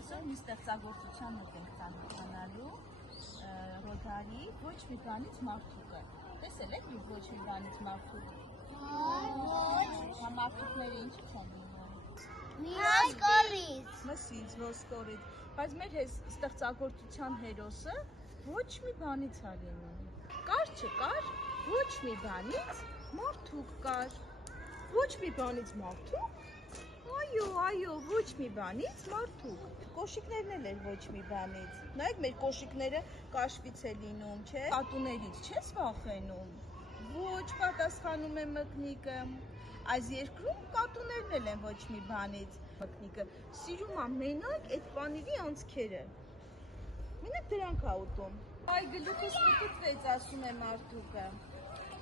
Այսօր մի ստեղծագործության հետ ենք ծանոթանալու Ռոդարի ոչ մի բանից մարդուկը։ Տեսել եք դուք ոչ մի բանից մարդուկ։ Ոչ։ Մարդուկները ինչի՞ց են լինում։ Ոսկորից։ Մսից, ոսկորից։ Բայց մեր ստեղծագործության հերոսը ոչ մի բանից է լինում։ Կար չկար, ոչ մի բանից մարդուկ կար։ Ոչ մի բանից մարդուկ։ Այո, ոչ մի բանից մարդուկ։ Կոշիկներն էլ էր ոչ մի բանից։ Նայեք, մեր կոշիկները կաշվից է լինում, չէ՞։ Կատուներից չես վախենում։ Ոչ, պատասխանում է մկնիկը։ Այս երկրում կատուներն էլ են ոչ մի բանից։ Մկնիկը սիրում է մենակ այդ պանիրի անցքերը։ Մենակ դրանք է ուտում։ Այ գլուխս կտրեց, ասում է մարդուկը։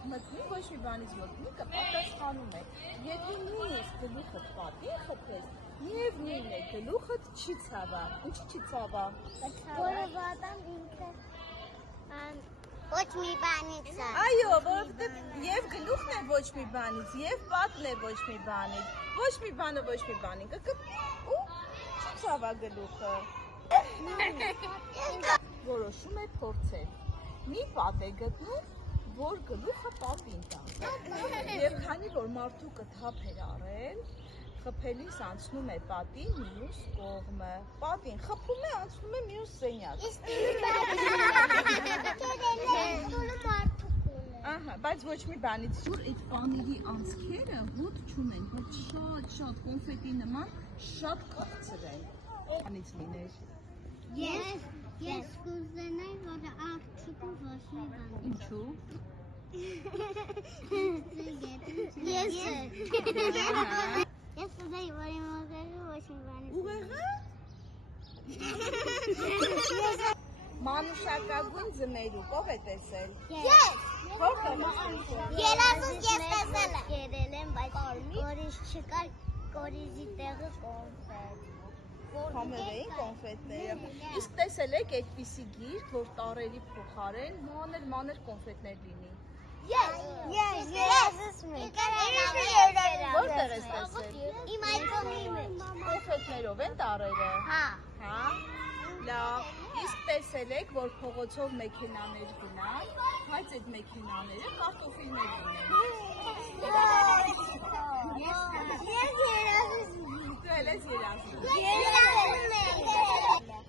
Մտնի ոչ մի բանից մտնիկը պատասխանում է։ Եթե նույնիսկ գլուխդ պատին խփես, միևնույն է գլուխդ չի ցավա։ Ինչի՞ չի ցավա։ Որը վատան ինքը ոչ մի բանից է։ Այո, որովհետև եւ գլուխն է ոչ մի բանից, եւ պատն է ոչ մի բանից։ Ոչ մի բանը ոչ մի բանին կգտնի ու չի ցավա գլուխը։ Որոշում է փորձել։ Մի պատ է գտնում, որ գլուխը պատին տա։ Եվ քանի որ մարդուկը թափ էր արել, խփելիս անցնում է պատին մյուս կողմը։ Պատին խփում է, անցնում է մյուս սենյակ։ Ահա, բայց ոչ մի բանից որ այդ պանիրի անցքերը հոտ չունեն, որ շատ կոնֆետի նման շատ քաղցր են։ Բանից լիներ։ Ես կուզենայի, որ աղջիկը ոչ մի բան։ Ինչու։ Ես կուզեի, որ իմ ուղեղը ոչ մի բան։ Ուղեղը։ Մանուշակագույն ձմերուկ ով է տեսել։ Ես։ Որտե՞ղ։ Երազուց ես տեսել եմ։ Երել եմ, բայց կորիզ չկար, կորիզի տեղը կոնֆետ։ Համեր էին կոնֆետները։ Իսկ տեսել եք այդպիսի գիրք, որ տարերի փոխարեն մանր կոնֆետներ լինի։ Ես։ Որտեղ ես տեսել։ Իմ այդքանի մեջ։ Կոնֆետներով են տարերը։ Հա։ Հա։ Լավ։ Իսկ տեսել եք, որ փողոցով մեքենաներ գնան, բայց այդ մեքենաները կարտոֆիլներ ունեն։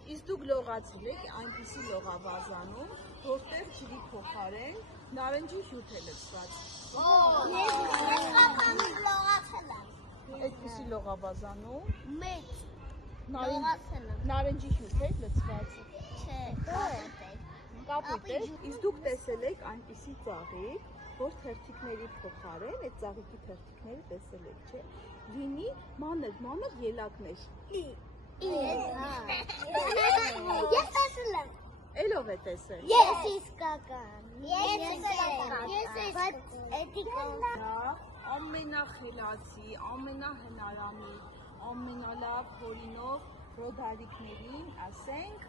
Իսկ դուք լողացել եք այնպիսի լողավազանում, որտեղ ջրի փոխարեն նարնջի հյութ է լցված։ Այդպիսի լողավազանում նարնջի հյութ է լցված։ Կապույտ է։ Իսկ դուք տեսել եք այնպիսի ծաղիկ, որ թերթիկների փոխարեն այդ ծաղիկի թերթիկները տեսել եք, չէ՞։ Լինի մանր ելակներ։ Ես տեսել եմ։ Էլով է տեսել։ Ես իսկական։ Բայց ամենախելացի, ամենահնարամի, ամենալավ հորինով Ռոդարիկներին ասենք։